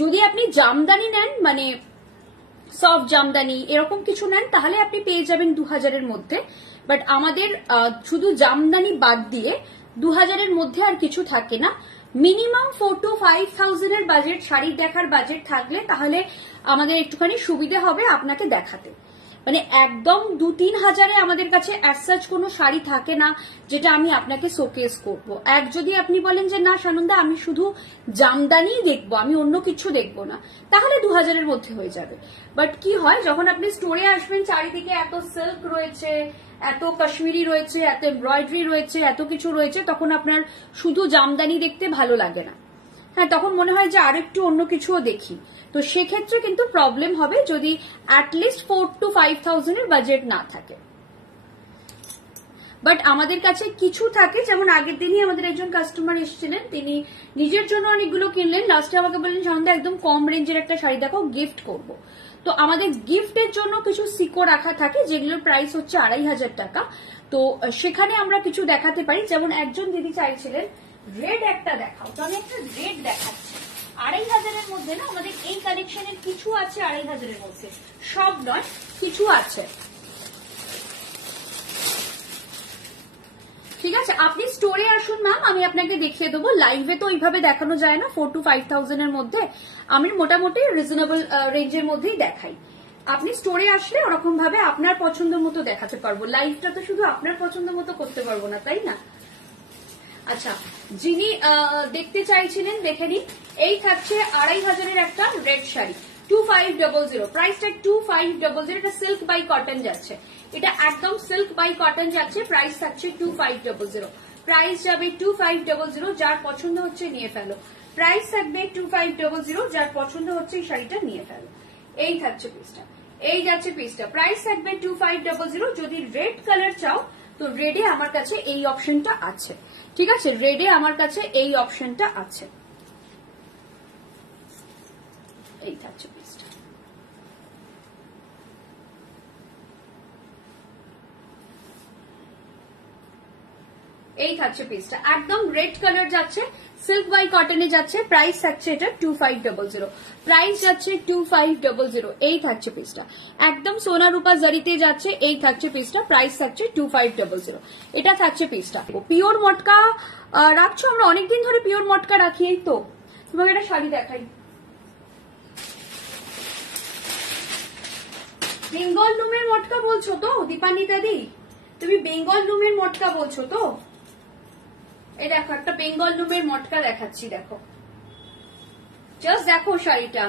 যদি আপনি জামদানি নেন, মানে সফট জামদানি এরকম কিছু নেন, তাহলে আপনি পেয়ে যাবেন 2000-এর মধ্যে। বাট আমাদের শুধু জামদানি বাদ দিয়ে 2000-এর মধ্যে আর কিছু থাকে না। মিনিমাম 4 to 5,000 এর বাজেট, শাড়ি দেখার বাজেট থাকলে তাহলে আমাদের একটুখানি সুবিধা হবে আপনাকে দেখাতে। মানে একদম 2-3 হাজারে আমাদের কাছে অ্যাজ সাচ কোনো শাড়ি থাকে না যেটা আমি আপনাকে শোকেস করবো। যদি আপনি বলেন যে না সানন্দা আমি শুধু জামদানি দেখবো, আমি অন্য কিছু দেখবো না, তাহলে 2000-এর মধ্যে হয়ে যাবে। বাট কি হয়, যখন আপনি স্টোরে আসবেন চারিদিকে এত সিল্ক রয়েছে, এত কাশ্মীরি রয়েছে, এত এমব্রয়ডারি রয়েছে, এত কিছু রয়েছে, তখন আপনার শুধু জামদানি দেখতে ভালো লাগে না। হ্যাঁ, তখন মনে হয় যে আরেকটু অন্য কিছুও দেখি। তো সেক্ষেত্রে কিন্তু প্রবলেম হবে যদি অ্যাটলিস্ট 4 to 5,000 এর বাজেট না থাকে। বাট আমাদের কাছে কিছু থাকে, যেমন আগের দিনই আমাদের একজন কাস্টমার এসেছিলেন, তিনি নিজের জন্য অনেকগুলো কিনলেন, লাস্টে আমাকে বললেন সন্ধ্যা একদম কম রেঞ্জের একটা শাড়ি দেখো, গিফট করব। তো আমাদের গিফটের জন্য কিছু সিকো রাখা থাকে যেগুলোর প্রাইস হচ্ছে 2500 টাকা। তো সেখানে আমরা কিছু দেখাতে পারি। যেমন একজন দিদি চাইছিলেন রেড একটা দেখাও, তো আমি একটা রেড দেখাচ্ছি 2500-এর মধ্যে। না, আমাদের এই কালেকশনের কিছু আছে 2500-এর মধ্যে, সব নয়, কিছু আছে। ঠিক আছে, আপনি স্টোরে আসুন ম্যাম, আমি আপনাকে দেখিয়ে দেবো। লাইভে তো ওইভাবে দেখানো যায় না 4 to 5,000-এর মধ্যে, আমি মোটামুটি রিজনেবল রেঞ্জের মধ্যেই দেখাই। আপনি স্টোরে আসলে ওরকম ভাবে আপনার পছন্দ মতো দেখাতে পারবো। লাইভটা তো শুধু আপনার পছন্দ মতো করতে পারবো না, তাই না? আচ্ছা, যিনি দেখতে চাইছিলেন দেখে নিন। এই থাকছে 2500-এর একটা রেড শাড়ি, 2500, প্রাইসটা 2500। এটা সিল্ক বাই কটন যাচ্ছে, এটা একদম সিল্ক বাই কটন যাচ্ছে। প্রাইস থাকছে 2500, প্রাইস যাবে 2500। যার পছন্দ হচ্ছে নিয়ে ফেলো। প্রাইস থাকবে 2500, যার পছন্দ হচ্ছে এই শাড়িটা নিয়ে ফেলো। এই থাকছে পিসটা, এই যাচ্ছে পিসটা, প্রাইস থাকবে 2500। যদি রেড কালার চাও তো রেডে আমার কাছে এই অপশনটা আছে। ঠিক আছে, রেডে আমার কাছে এই অপশনটা আছে। এই থাকছে পিসটা। এই থাকছে পিসটা, একদম রেড কালার যাচ্ছে, সিল্ক বাই কটনে যাচ্ছে। প্রাইস থাকছে এটা 2500, প্রাইস যাচ্ছে 2500। এই থাকছে পিসটা, একদম সোনা রূপা জারিতে যাচ্ছে। এই থাকছে পিসটা, প্রাইস থাকছে 2500। এটা থাকছে পিসটা। পিওর মটকা রাখছো, আমরা অনেকদিন ধরে পিওর মটকা রাখি। এই তো তোমাকে একটা শাড়ি দেখাই, বেঙ্গল লুমের মটকা বলছো তো দীপান্বিতা দি? তুমি বেঙ্গল লুমের মটকা বলছো তো? এই দেখো একটা বেঙ্গল লুমের মটকা দেখাচ্ছি, দেখো, জাস্ট দেখো শাড়িটা।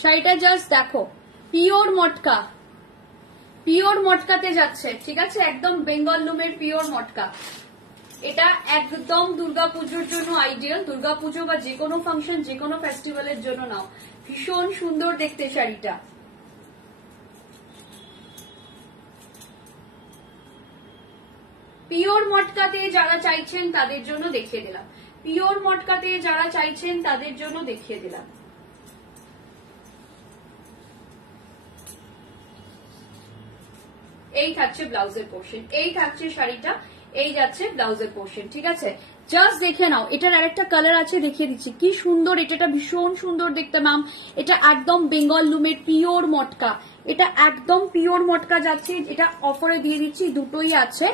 শাড়িটা জাস্ট দেখো, পিওর মটকা, পিওর মটকাতে যাচ্ছে। ঠিক আছে, একদম বেঙ্গল লুমের পিওর মটকা। এটা একদম দুর্গাপুজোর জন্য আইডিয়াল। দুর্গাপুজো বা যে কোনো ফাংশন, যে কোনো ফেস্টিভ্যালের জন্য নাও, ভীষণ সুন্দর দেখতে শাড়িটা। পিওর মটকাতে যারা চাইছেন তাদের জন্য দেখিয়ে দিলাম, পিওর মটকাতে যারা চাইছেন তাদের জন্য দেখিয়ে দিলাম। এই থাকছে ব্লাউজের পোর্শন, এই থাকছে শাড়িটা, এই যাচ্ছে ব্লাউজের পোর্শন। ঠিক আছে, জাস্ট দেখে নাও। এটার আরেকটা কালার আছে, দেখিয়ে দিচ্ছি কি সুন্দর। এটা ভীষণ সুন্দর দেখতে ম্যাম। এটা একদম বেঙ্গল লুমের পিওর মটকা, এটা একদম পিওর মটকা যাচ্ছে। এটা অফারে দিয়ে দিচ্ছি, দুটোই আছে।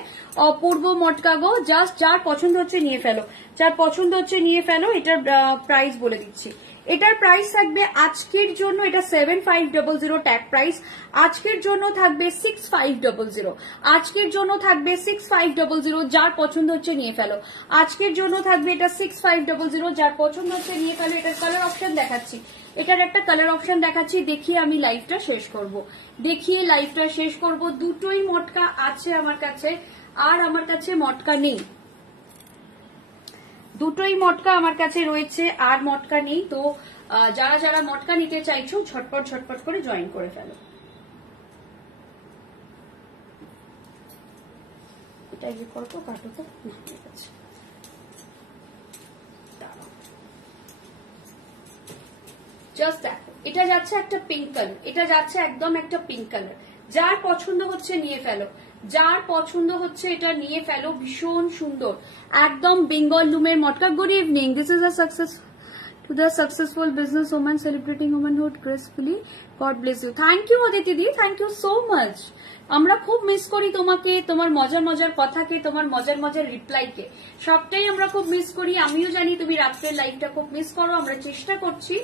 অপূর্ব মটকা গো, জাস্ট যার পছন্দ হচ্ছে নিয়ে ফেলো, যার পছন্দ হচ্ছে নিয়ে ফেলো। এটার প্রাইস বলে দিচ্ছি, এটার প্রাইস থাকবে আজকের জন্য এটা 7500 ট্যাগ প্রাইস, আজকের জন্য থাকবে 6500, আজকের জন্য থাকবে 6500। যার পছন্দ হচ্ছে নিয়ে ফেলো, আজকের জন্য থাকবে এটা 6500। যার পছন্দ হচ্ছে নিয়ে ফেলো। এটার কালার অপশন দেখাচ্ছি, এটার একটা কালার অপশন দেখাচ্ছি, দেখিয়ে আমি লাইভটা শেষ করব। দেখিয়ে লাইভটা শেষ করব। দুটোই মটকা আছে আমার কাছে, আর আমার কাছে মটকা নেই। দুটোই মটকা আমার কাছে রয়েছে, আর মটকা নেই। তো যারা যারা মটকা নিতে চাইছো ঝটপট ঝটপট করে জয়েন করে ফেলো। এটা ইয়ে করো তো, কাটো তো, ঠিক আছে। জাস্ট দেখো, এটা যাচ্ছে একটা পিঙ্ক কালার, এটা যাচ্ছে একদম একটা পিঙ্ক কালার। যার পছন্দ হচ্ছে নিয়ে ফেলো, যার পছন্দ হচ্ছে এটা নিয়ে ফেলো, ভীষণ সুন্দর একদম বেঙ্গল লুমের মটকা। Good evening, this is a success to the successful business woman celebrating womanhood gracefully. God bless you. Thank you Aditi the, thank you so much. আমরা খুব মিস করি তোমাকে, তোমার মজার মজার কথাকে, তোমার মজার মজার রিপ্লাইকে, সবটাই আমরা খুব মিস করি। আমিও জানি তুমি রাত্রের লাইভটা খুব মিস করো। আমরা চেষ্টা করছি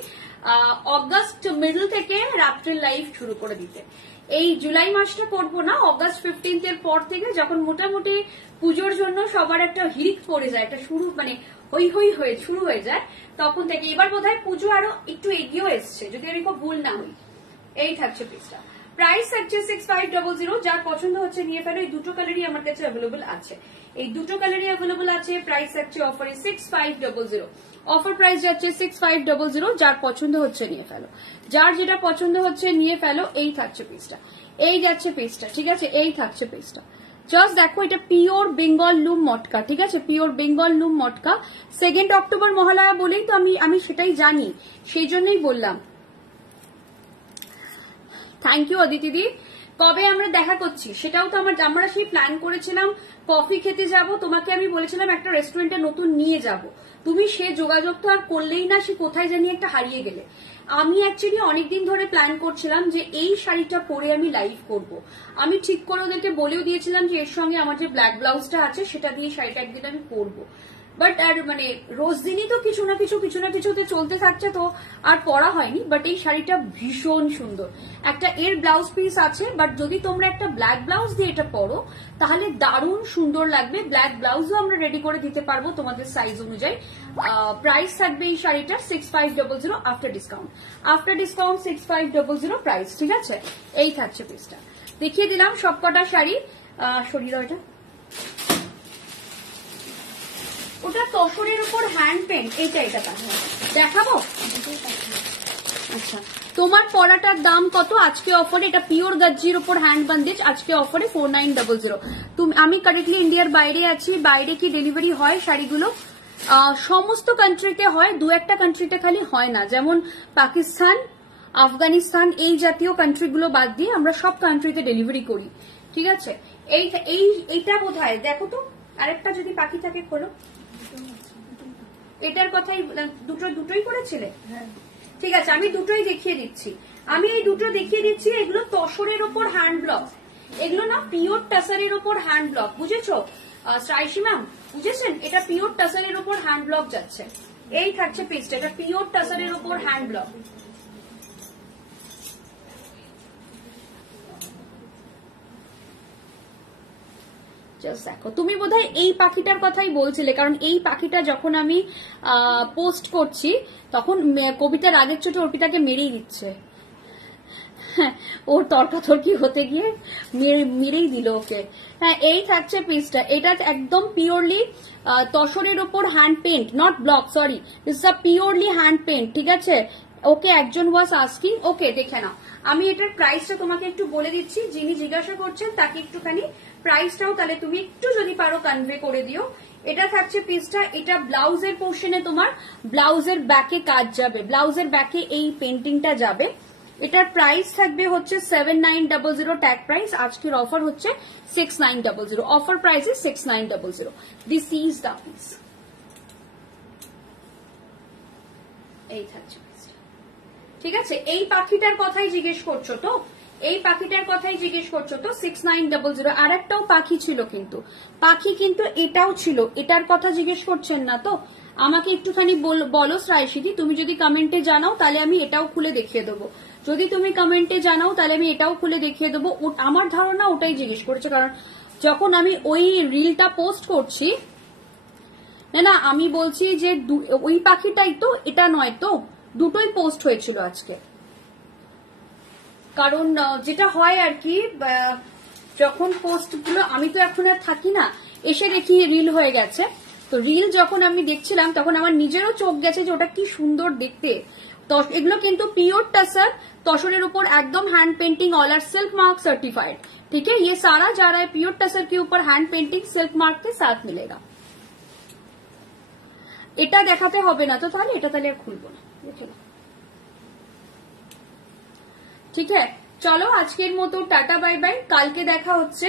অগাস্ট মিডল থেকে রাত্রের লাইভ শুরু করে দিতে। এই জুলাই মাসটা করবো না, অগাস্ট 15 এর পর থেকে, যখন মোটামুটি পুজোর জন্য সবার একটা হিড়িক পড়ে যায়, একটা শুরু মানে হই হই হয়ে শুরু হয়ে যায়, তখন থেকে। এবার বোধহয় পুজো আরো একটু এগিয়েও এসছে, যদি আমি খুব ভুল না হই। এই থাকছে পিসটা, প্রাইস থাকছে 6500। যার পছন্দ হচ্ছে নিয়ে ফেলো। এই দুটো কালারই আমার কাছে অ্যাভেলেবল আছে, এই দুটো কালারই অ্যাভেলেবল আছে। প্রাইস থাকছে অফারে 6500, অফার প্রাইস যাচ্ছে 6500। যার পছন্দ হচ্ছে নিয়ে ফেলো, যার যেটা পছন্দ হচ্ছে নিয়ে ফেলো। এই থাকছে পিসটা, এই যাচ্ছে পিসটা, ঠিক আছে। এই থাকছে পিসটা, জাস্ট দেখো, এটা পিওর বেঙ্গল লুম মটকা, ঠিক আছে, পিওর বেঙ্গল লুম মটকা। 2 অক্টোবর মহালয়া বলেই তো আমি সেটাই জানি, সেই জন্যই বললাম। থ্যাংক ইউ অদিতি দি। কবে আমরা দেখা করছি সেটাও তো আমরা সেই প্ল্যান করেছিলাম, কফি খেতে যাব। তোমাকে আমি বলেছিলাম একটা রেস্টুরেন্টে নতুন নিয়ে যাব, তুমি সে যোগাযোগ তো আর করলেই না, সে কোথায় জানি একটা হারিয়ে গেলে। আমি অ্যাকচুয়ালি অনেকদিন ধরে প্ল্যান করছিলাম যে এই শাড়িটা পরে আমি লাইভ করব। আমি ঠিক করে ওদেরকে বলেও দিয়েছিলাম যে এর সঙ্গে আমার যে ব্ল্যাক ব্লাউজটা আছে সেটা দিয়ে শাড়িটা একদিন আমি পরবো। বাট আর মানে রোজ দিনই তো কিছু না কিছুতে চলতে থাকছে, তো আর পরা হয়নি। বাট এই শাড়িটা ভীষণ সুন্দর, একটা এর ব্লাউজ পিস আছে। বাট যদি তোমরা একটা ব্ল্যাক ব্লাউজ দিয়ে এটা পরো তাহলে দারুণ সুন্দর লাগবে। ব্ল্যাক ব্লাউজও আমরা রেডি করে দিতে পারবো তোমাদের সাইজ অনুযায়ী। প্রাইস থাকবে এই শাড়িটার 6500 আফটার ডিসকাউন্ট। 6500 প্রাইস, ঠিক আছে। এই থাকছে পিসটা, দেখিয়ে দিলাম সবকটা শাড়ি। শরীর এটা ওটা তসরের উপর হ্যান্ড পেন্ট, এটা দেখাবো। আচ্ছা, তোমার পরাটার দাম কত আজকে অফারে? এটা পিওর গজ্জির উপর হ্যান্ড বান্দেজ, আজকে অফারে 4900। আমি কারেন্টলি ইন্ডিয়ার বাইরে আছি, বাইরে কি ডেলিভারি হয় শাড়িগুলো? সমস্ত কান্ট্রিতে হয়, দু একটা কান্ট্রিতে খালি হয় না, যেমন পাকিস্তান, আফগানিস্তান, এই জাতীয় কান্ট্রিগুলো বাদ দিয়ে আমরা সব কান্ট্রিতে ডেলিভারি করি, ঠিক আছে। এইটা বোধহয় দেখো তো, আরেকটা যদি বাকি থাকে খোলো। এটার কথাই দুটোই করেছিলে? ঠিক আছে, আমি দুটোই দেখিয়ে দিচ্ছি। এগুলো তসরের ওপর হ্যান্ড ব্লক, এগুলো না পিওর টাসারের ওপর হ্যান্ড ব্লক, বুঝেছো শ্রাইসী ম্যাম? বুঝেছেন? এটা পিওর টাসারের ওপর হ্যান্ড ব্লক যাচ্ছে। এই থাকছে পিসটা, এটা পিওর টাসারের ওপর হ্যান্ড ব্লক। দেখো, তুমি বোধহয় এই পাখিটার কথাই বলছিলে, কারণ এই পাখিটা যখন আমি পোস্ট করছি তখন কবিতার আগের চোটে অর্পিতাকে মেরেই দিচ্ছে। ওর তর্কাতর্কি হতে গিয়ে মেরেই দিল ওকে। হ্যাঁ, এই থাকছে পিসটা, এটা একদম পিওরলি তসরের ওপর hand paint, not block, sorry, this is a purely hand paint, ঠিক আছে। ওকে, একজন ওয়াজ আস্কিং, ওকে দেখে নাও। আমি এটার প্রাইসটা তোমাকে একটু বলে দিচ্ছি, যিনি জিজ্ঞাসা করছেন তাকে একটুখানি প্রাইসটাও তাহলে তুমি একটু যদি পারো কনভে করে দিও। এটা থাকছে পিসটা, এটা ব্লাউজের পোর্শনে তোমার ব্লাউজের ব্যাকে কাজ যাবে, ব্লাউজের ব্যাকে এই পেন্টিংটা যাবে। এটার প্রাইস থাকবে হচ্ছে 7900 ট্যাগ প্রাইস, আজকের অফার হচ্ছে 6900, offer price is 6900। This is the piece. এই থাকছে, ঠিক আছে। এই পাখিটার কথাই জিজ্ঞেস করছো তো? এই পাখিটার কথাই জিজ্ঞেস করছো তো? 6900। আর একটাও পাখি ছিল, কিন্তু পাখি কিন্তু এটাও ছিল, এটার কথা জিজ্ঞেস করছেন না তো? আমাকে একটুখানি বলো শ্রাইসীদি, তুমি যদি কমেন্টে জানাও তাহলে আমি এটাও খুলে দেখিয়ে দেবো। যদি তুমি কমেন্টে জানাও তাহলে আমি এটাও খুলে দেখিয়ে দেবো। আমার ধারণা ওটাই জিজ্ঞেস করেছে, কারণ যখন আমি ওই রিলটা পোস্ট করছি না, আমি বলছি যে ওই পাখিটাই তো, এটা নয় তো? দুটোই পোস্ট হয়েছিল আজকে। কারণ যেটা হয় আর কি, যখন পোস্টগুলো, আমি তো এখন আর থাকি না, এসে দেখি রিল হয়ে গেছে। তো রিল যখন আমি দেখছিলাম তখন আমার নিজেরও চোখ গেছে যে ওটা কি সুন্দর দেখতে। তো এগুলো কিন্তু পিওর टसर, तसरेर ऊपर एकदम hand painting all are silk mark certified, ठीक है। ये सारा जा रहा है प्योर टसर के ऊपर हैंड पेंटिंग सिल्क मार्क के साथ मिलेगा। এটা দেখাতে হবে না তো, তাহলে এটা তাহলে আর খুলবো না, দেখে না, ঠিক আছে। চলো আজকের মতো টাটা বাই বাই, কালকে দেখা হচ্ছে।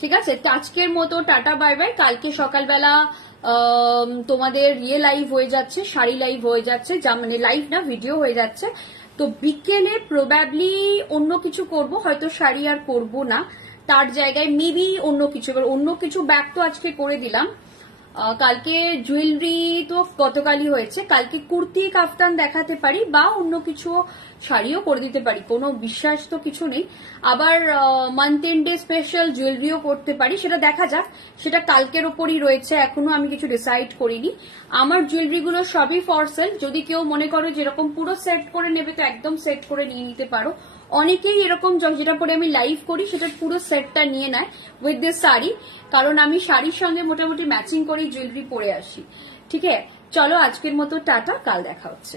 ঠিক আছে, তো আজকের মতো টাটা বাই বাই। কালকে সকালবেলা তোমাদের ইয়ে লাইভ হয়ে যাচ্ছে, শাড়ি লাইভ হয়ে যাচ্ছে, মানে লাইভ না ভিডিও হয়ে যাচ্ছে। তো বিকেলে প্রবাবলি অন্য কিছু করব, হয়তো শাড়ি আর করব না, তার জায়গায় মেবি অন্য কিছু। এবার অন্য কিছু ব্যাগ তো আজকে করে দিলাম, কালকে জুয়েলারি তো গতকালই হয়েছে, কালকে কুর্তি কাফতান দেখাতে পারি বা অন্য কিছু শাড়িও করে দিতে পারি, কোনো বিশ্বাস তো কিছু নেই। আবার মান্থ এন্ডে স্পেশাল জুয়েলারিও করতে পারি, সেটা দেখা যাক, সেটা কালকের ওপরই রয়েছে, এখনো আমি কিছু ডিসাইড করিনি। আমার জুয়েলারিগুলো সবই ফর সেল, যদি কেউ মনে করো যেরকম পুরো সেট করে নেবে তো একদম সেট করে নিয়ে নিতে পারো। অনেকেই এরকম যেটা পরে আমি লাইভ করি সেটার পুরো সেটটা নিয়ে নেয় উইথ দিস শাড়ি, কারণ আমি শাড়ির সঙ্গে মোটামুটি ম্যাচিং করেই জুয়েলারি পরে আসি। ঠিক আছে, চলো আজকের মতো টাটা, কাল দেখা হচ্ছে।